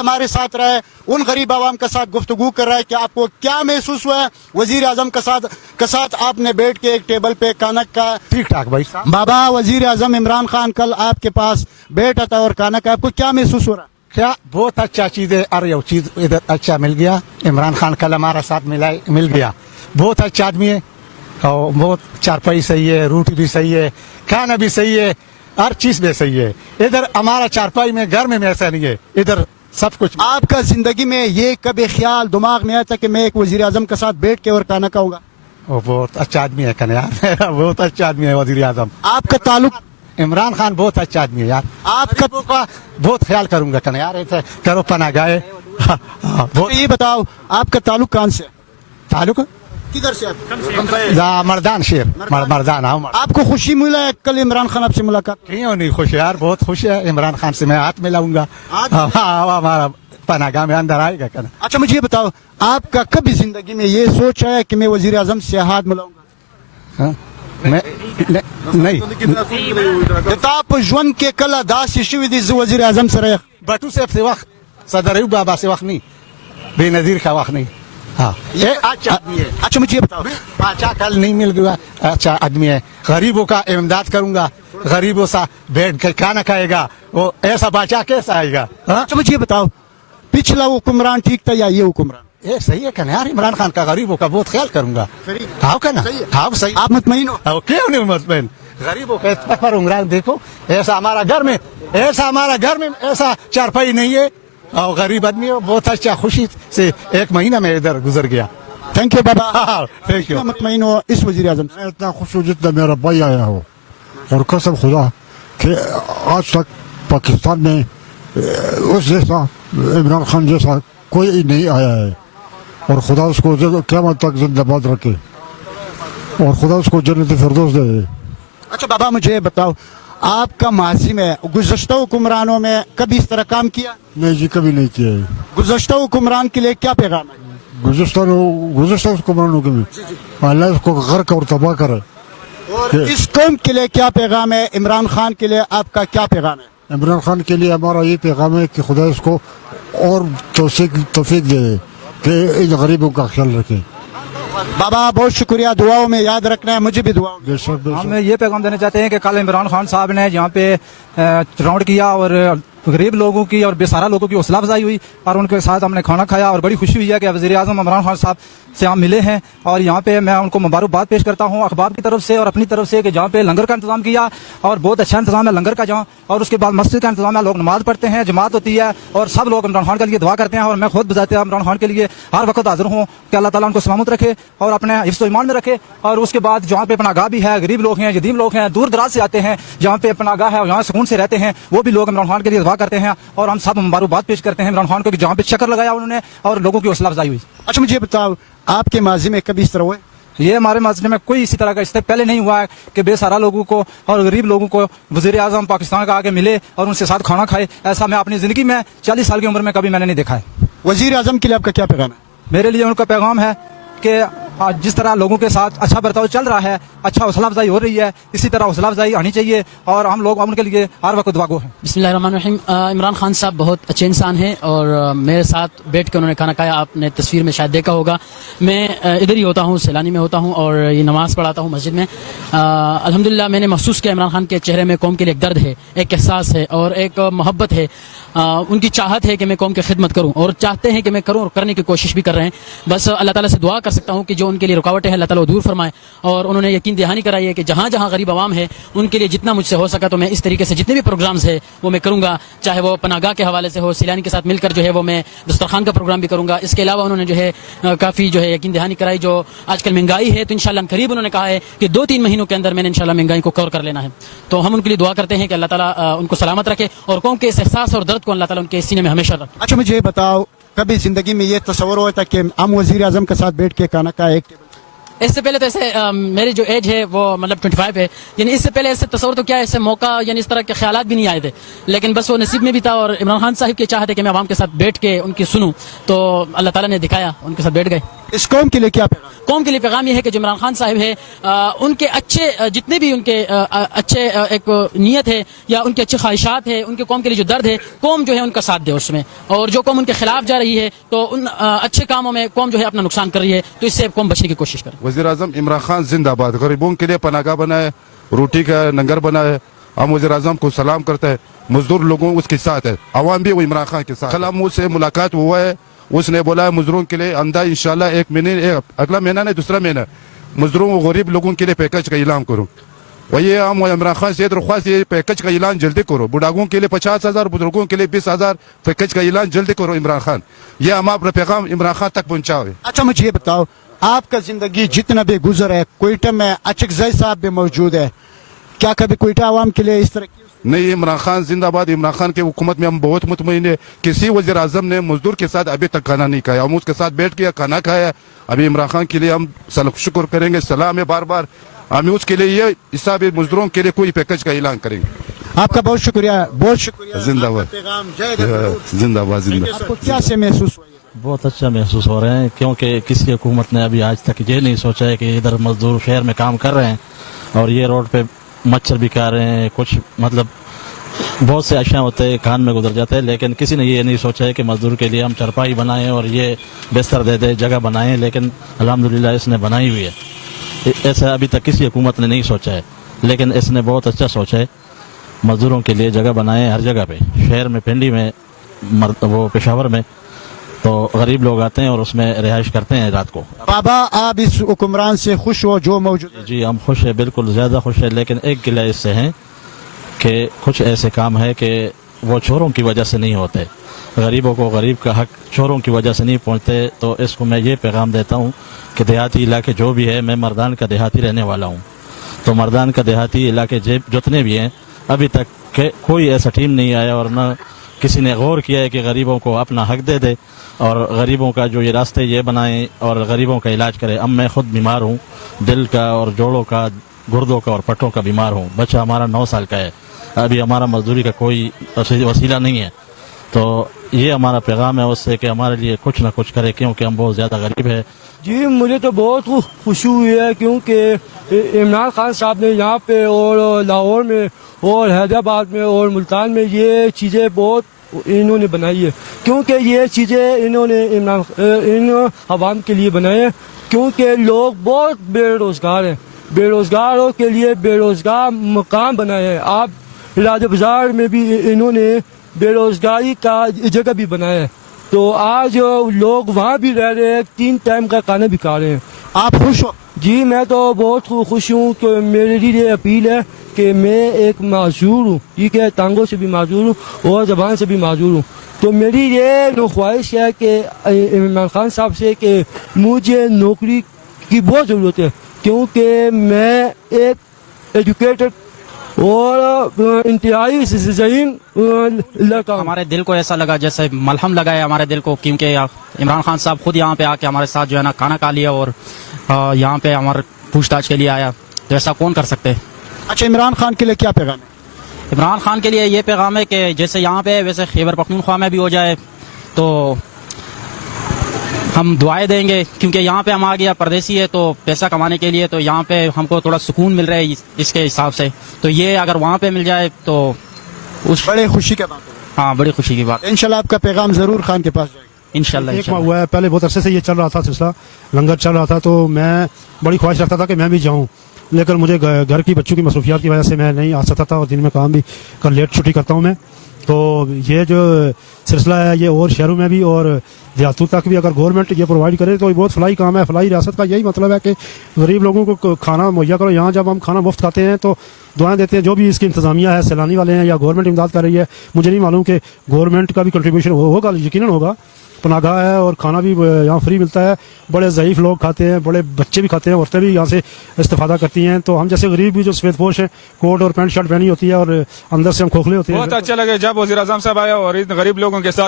हमारे साथ रहे, उन गरीब आवाम के साथ गुफ्तगू कर रहा है कि आपको क्या महसूस हुआ है वजीर आजम के साथ आपने बैठ के एक टेबल पे खाना का। ठीक ठाक भाई साहब। बाबा, वजीर आजम इमरान खान कल आपके पास बैठा था और खाना का, आपको क्या महसूस हो रहा? क्या बहुत अच्छा चीज है, और ये चीज इधर अच्छा मिल गया। इमरान खान कल हमारा साथ मिल गया। बहुत अच्छा आदमी है और बहुत चारपाई सही है, रोटी भी सही है, खाना भी सही है, हर चीज भी सही है। इधर हमारा चारपाई में घर में ऐसा नहीं है, इधर सब कुछ। आपका जिंदगी में ये कभी ख्याल दिमाग में आया था कि मैं एक वजीर आजम के साथ बैठ के और खाना खाऊंगा? वो बहुत अच्छा आदमी है कन्या यार बहुत अच्छा आदमी है वजीर आजम। आपका ताल्लुक इमरान खान बहुत अच्छा आदमी है यार। आपका का बहुत ख्याल करूंगा कन्या यार, ऐसे करो पना गाए। तो ये बताओ आपका ताल्लुक कहाँ से? ताल्लुक किधर से आप? मर्दान शेर मर्दान। आपको खुशी मिला है कल इमरान खान आपसे मुलाकात? क्यों नहीं खुश यार, बहुत खुश है। इमरान खान से मैं हाथ मिलाऊंगा, हमारा पनागा में अंदर आएगा कन्या। अच्छा मुझे ये बताओ, आपका कभी जिंदगी में ये सोच है कि मैं वजीर आजम से हाथ मिलाऊंगा? मैं नहीं किताब जुन के कल दास वजीर आजम से रहे बटू से वक्त सदर अयूब बाबा से वक्त नहीं, बेनजीर का वक्त नहीं। हाँ ये अच्छा आदमी है। अच्छा मुझे ये बताओ, अच्छा कल नहीं मिल गया, अच्छा आदमी है। गरीबों का इमदाद करूंगा, गरीबों से बैठ के खाना खाएगा, वो ऐसा बाचा कैसा आएगा? अच्छा मुझे ये बताओ, पिछला हुक्मरान ठीक था या ये हुक्मरान? ये सही है कन्या, इमरान खान का गरीबों का बहुत ख्याल करूंगा। हाँ कन्या, हाँ सही। आप मुतमईन हो? क्यों नहीं मुतमईन? गरीबों का पर उमरान देखो, ऐसा हमारा घर में ऐसा चारपाई नहीं है, और गरीब आदमी है, बहुत अच्छा खुशी से एक महीना में इधर गुजर गया। थैंक यू बाबा। Thank you. मुतमईन हो इस वजीर आजम से? मैं इतना खुश हूँ जितना मेरा भाई आया हो, और कसम खुदा कि आज तक पाकिस्तान में उस जैसा इमरान खान जैसा कोई नहीं आया है, और खुदा उसको क़यामत तक जिंदाबाद रखे, और खुदा उसको जन्नत फिरदौस दे। अच्छा बाबा मुझे ये बताओ, आपका माजी में गुज़श्ता हुक्मरानों में कभी इस तरह काम किया? नहीं जी, कभी नहीं किया है। गुज़श्ता हुक्मरान के लिए क्या पैगाम है? गुज़श्ता हुक्मरानों के भी अल्लाह उसको गर्क और तबाह करे। और इस कौम के लिए क्या पैगाम है? इमरान खान के लिए आपका क्या पैगाम है? इमरान खान के लिए हमारा ये पैगाम है कि खुदा इसको और तौफीक दे कि इन गरीबों का ख्याल रखे। बाबा बहुत शुक्रिया, दुआओं में याद रखना है, मुझे भी दुआओं में। हम ये पैगाम देना चाहते हैं कि कल इमरान खान साहब ने यहाँ पे राउंड किया और गरीब लोगों की और बेसहारा लोगों की हौसला अफजाई हुई, और उनके साथ हमने खाना खाया, और बड़ी खुशी हुई है कि वज़ीर आज़म इमरान खान साहब से हम मिले हैं। और यहाँ पे मैं उनको मुबारकबाद पेश करता हूँ अखबार की तरफ से और अपनी तरफ से कि जहाँ पे लंगर का इंतजाम किया, और बहुत अच्छा इंतजाम है लंगर का जहाँ, और उसके बाद मस्जिद का इंतजाम है, लोग नमाज पढ़ते हैं, जमात होती है, और सब लोग इमरान खान के लिए दुआ करते हैं। और मैं खुद बजाते इमरान खान के लिए हर वक्त हाजिर हूँ कि अल्लाह ताला उनको सलामत रखे और अपने हिफ्ज़ ईमान में रखे। और उसके बाद जहाँ पे पनागाह भी है, गरीब लोग हैं, यतीम लोग हैं, दूर दराज से आते हैं, जहाँ पे पनागाह है, यहाँ सुकून से रहते हैं, वो भी लोग इमरान खान के लिए दुआ करते हैं। और हम सब मुबारकबाद पेश करते हैं इमरान खान को कि जहाँ पे चक्कर लगाया उन्होंने और लोगों की हौसला अफजाई हुई। अच्छा मुझे बताओ, आपके माजी में कभी इस तरह हुआ? ये हमारे माजरे में कोई इसी तरह का इससे पहले नहीं हुआ है कि बेसहारा लोगों को और गरीब लोगों को वज़ीर आज़म पाकिस्तान का आके मिले और उनसे साथ खाना खाए। ऐसा मैं अपनी ज़िंदगी में 40 साल की उम्र में कभी मैंने नहीं देखा है। वज़ीर आज़म के लिए आपका क्या पैगाम है? मेरे लिए उनका पैगाम है कि जिस तरह लोगों के साथ अच्छा बर्ताव चल रहा है, अच्छा हौसला अफजाई हो रही है, इसी तरह हौसला अफजाई आनी चाहिए, और हम लोग उनके लिए हर वक्त दुआगो हैं। बिस्मिल्लाहिर्रहमानिर्रहीम। इमरान खान साहब बहुत अच्छे इंसान हैं, और मेरे साथ बैठ कर उन्होंने खाना खाया। आपने तस्वीर में शायद देखा होगा, मैं इधर ही होता हूँ, सैलानी में होता हूँ, और ये नमाज़ पढ़ाता हूँ मस्जिद में। अल्हम्दुलिल्लाह मैंने महसूस किया इमरान खान के चेहरे में कौम के लिए एक दर्द है, एक एहसास है, और एक मोहब्बत है। उनकी चाहत है कि मैं कौम की खिदमत करूं, और चाहते हैं कि मैं करूं, और करने की कोशिश भी कर रहे हैं। बस अल्लाह ताला से दुआ कर सकता हूं कि जो उनके लिए रुकावटें हैं अल्लाह ताला दूर फरमाए। और उन्होंने यकीन दहानी कराई है कि जहां जहां गरीब आवाम है उनके लिए जितना मुझसे हो सका तो मैं इस तरीके से जितने भी प्रोग्राम्स है वो मैं करूंगा, चाहे वो पनागाह के हवाले से हो, सैलानी के साथ मिलकर जो है वो मैं दस्तरखान का प्रोग्राम भी करूंगा। इसके अलावा उन्होंने जो है काफ़ी जो है यकीन दहानी कराई, जो आजकल महंगाई है तो इंशाल्लाह करीब उन्होंने कहा है कि 2-3 महीनों के अंदर मैंने इंशाल्लाह महंगाई को कवर कर लेना है। तो हम उनके लिए दुआ करते हैं कि अल्लाह ताला उनको सलामत रखे और कौम के इस एहसास और दर्द को अल्लाह ताला उनके सीने में हमेशा रखे। अच्छा मुझे ये बताओ, कभी जिंदगी में ये तस्वर हुआ था कि हम वज़ीर आज़म के साथ बैठ के खाना खाए एक टेबल? इससे पहले तो ऐसे मेरी जो एज है वो मतलब 25 है, यानी इससे पहले ऐसे तस्वर तो क्या ऐसे मौका यानी इस तरह के ख्यालात भी नहीं आए थे, लेकिन बस वो नसीब में भी था। और इमरान खान साहब की चाहत है कि मैं आवाम के साथ बैठ के उनकी सुनूं, तो अल्लाह ताला ने दिखाया, उनके साथ बैठ गए। इस कौम के लिए क्या पैगाम? कौम के लिए पैगाम ये है कि जो इमरान खान साहब है उनके अच्छे जितने भी उनके अच्छे एक नीयत है या उनके अच्छे ख्वाहिशात है, उनके कौम के लिए जो दर्द है, कौम जो है उनका साथ दे उसमें, और जो कौम उनके खिलाफ जा रही है तो उन अच्छे कामों में कौम जो है अपना नुकसान कर रही है, तो इससे कौम बचने की कोशिश करे। वज़ीर आज़म इमरान खान जिंदाबाद, गरीबों के लिए पनाहगाह बनाए, रोटी का लंगर बनाए, हम वज़ीर आज़म को सलाम करते हैं। मजदूर लोगों उसके साथ है, आवाम भी वो इमरान खान के साथ। कल हम उससे मुलाकात हुआ है, उसने बोला है मजदूरों के लिए आंदा इंशाल्लाह एक महीने अगला महीना नहीं दूसरा महीना मजदूरों गरीब लोगों के लिए पैकेज का ऐलान करूँ। वही हम इमरान खान से दरख्वास्त ये पैकेज का ऐलान जल्दी करो, बुढ़ागों के लिए 50,000, बुजुर्गों के लिए 20,000 पैकेज का ऐलान जल्दी करो इमरान खान। ये हम अपना पैगाम इमरान खान तक पहुँचाओ। अच्छा मुझे ये बताओ, आपका जिंदगी जितना भी गुजर है, कोयटा में अचकजई साहब भी मौजूद है, क्या कभी कोयटा आवाम के लिए इस तरह की? नहीं, इमरान खान जिंदाबाद। इमरान खान की हुकूमत में हम बहुत मुतमईन है। किसी वज़ीर आज़म ने मजदूर के साथ अभी तक खाना नहीं खाया, हम उसके साथ बैठ के खाना खाया। अभी इमरान खान के लिए हम शुक्र करेंगे, सलाम है बार बार। हम उसके लिए ये हिसाब मजदूरों के लिए कोई पैकेज का ऐलान करेंगे। आपका बहुत शुक्रिया, बहुत शुक्रिया। जिंदाबाद। आपका पैगाम जय गरीब। जिंदाबाद जिंदाबाद। आपको क्या से महसूस हुआ? बहुत अच्छा महसूस हो रहे हैं, क्योंकि किसी हुकूमत ने अभी आज तक ये नहीं सोचा है कि इधर मजदूर शहर में काम कर रहे हैं और ये रोड पे मच्छर भी खा रहे हैं, कुछ मतलब बहुत से अशिया होते हैं कान में गुजर जाते हैं, लेकिन किसी ने ये नहीं सोचा है कि मजदूर के लिए हम चरपाई बनाएं और ये बिस्तर दे दे, जगह बनाएं। लेकिन अल्हम्दुलिल्लाह इसने बनाई हुई है। ऐसा अभी तक किसी हुकूमत ने नहीं सोचा है, लेकिन इसने बहुत अच्छा सोचा है। मजदूरों के लिए जगह बनाएं हर जगह पे, शहर में, पिंडी में, वो पेशावर में, तो गरीब लोग आते हैं और उसमें रिहाइश करते हैं रात को। बाबा, आप इस हुक्मरान से खुश हो जो मौजूद है? जी हम खुश हैं, बिल्कुल ज़्यादा खुश है, लेकिन एक गिला इससे है कि कुछ ऐसे काम है कि वो चोरों की वजह से नहीं होते। गरीबों को गरीब का हक चोरों की वजह से नहीं पहुंचते। तो इसको मैं ये पैगाम देता हूं कि देहाती इलाके जो भी है, मैं मर्दान का देहाती रहने वाला हूं, तो मर्दान का देहाती इलाके जितने भी हैं, अभी तक कोई ऐसा टीम नहीं आया और न किसी ने गौर किया है कि गरीबों को अपना हक दे दे और गरीबों का जो ये रास्ते ये बनाएं और गरीबों का इलाज करें। अब मैं खुद बीमार हूँ, दिल का और जोड़ों का, गुर्दों का और पट्टों का बीमार हूँ। बच्चा हमारा 9 साल का है, अभी हमारा मजदूरी का कोई वसीला नहीं है। तो ये हमारा पैगाम है उससे कि हमारे लिए कुछ ना कुछ करे, क्योंकि हम बहुत ज़्यादा गरीब है। जी मुझे तो बहुत खुशी हुई है, क्योंकि इमरान खान साहब ने यहाँ पे और लाहौर में और हैदराबाद में और मुल्तान में ये चीज़ें बहुत इन्होंने बनाई है, क्योंकि ये चीज़ें इन्होंने इन अवाम के लिए बनाए हैं, क्योंकि लोग बहुत बेरोज़गार हैं। बेरोज़गारों के लिए बेरोज़गार मकाम बनाए हैं। आप राजा बाजार में भी इन्होंने बेरोज़गारी का जगह भी बनाया है, तो आज लोग वहाँ भी रह रहे हैं, 3 टाइम का खाना भी खा रहे हैं। आप खुश हो? जी मैं तो बहुत खुश हूँ कि मेरी ये अपील है कि मैं एक माजूर हूँ, ठीक है, टांगों से भी माजूर हूँ और ज़बान से भी माजूर हूँ। तो मेरी ये ख्वाहिश है कि इमरान खान साहब से कि मुझे नौकरी की बहुत ज़रूरत है, क्योंकि मैं एक एजुकेटेड और इंतहाई ज़हीन लड़का। हमारे दिल को ऐसा लगा जैसे मलहम लगा है हमारे दिल को, क्योंकि इमरान खान साहब खुद यहाँ पे आके हमारे साथ जो है ना खाना खा लिया और यहाँ पे हमारे पूछताछ के लिए आया, तो ऐसा कौन कर सकते हैं। अच्छा, इमरान खान के लिए क्या पैगाम है? इमरान खान के लिए ये पैगाम है कि जैसे यहाँ पे वैसे खैबर पख्तूनख्वा में भी हो जाए, तो हम दुआएं देंगे, क्योंकि यहाँ पे हम आ गया परदेसी है तो पैसा कमाने के लिए, तो यहाँ पे हमको थोड़ा सुकून मिल रहा है इसके हिसाब से, तो ये अगर वहाँ पे मिल जाए तो उस बड़े खुशी की बात है। हाँ, बड़ी खुशी की बात। इंशाल्लाह आपका पैगाम जरूर खान के पास जाएगा। इंशाल्लाह एक माह हुआ है, पहले बहुत अरसे से ये चल रहा था सिलसिला, लंगर चल रहा था, तो मैं बड़ी ख्वाहिश रखता था कि मैं भी जाऊं, लेकिन मुझे घर की बच्चों की मसरूफियात की वजह से मैं नहीं आ सकता था और दिन में काम भी कर लेट छुट्टी करता हूं मैं। तो ये जो सिलसिला है ये और शहरों में भी और देहातों तक भी अगर गवर्नमेंट ये प्रोवाइड करे तो ये बहुत फलाई काम है। फलाई रियासत का यही मतलब है कि गरीब लोगों को खाना मुहैया करो। यहाँ जब हम खाना मुफ्त खाते हैं तो दुआएं देते हैं, जो भी इसकी इंतजामिया है, सैलानी वाले हैं या गवर्नमेंट इमदाद कर रही है, मुझे नहीं मालूम कि गवर्नमेंट का भी कंट्रीब्यूशन होगा, यकीनन होगा। पनागाह है और खाना भी यहाँ फ्री मिलता है, बड़े ज़ईफ़ लोग खाते हैं, बड़े बच्चे भी खाते हैं, औरतें भी यहाँ से इस्तेफादा करती हैं। तो हम जैसे गरीब भी जो सफ़ेदपोश हैं, कोट और पैंट शर्ट पहनी होती है और अंदर से हम खोखले होते हैं। बहुत अच्छा लगे जब वज़ीर आज़म साहब आया और इन गरीब लोगों के साथ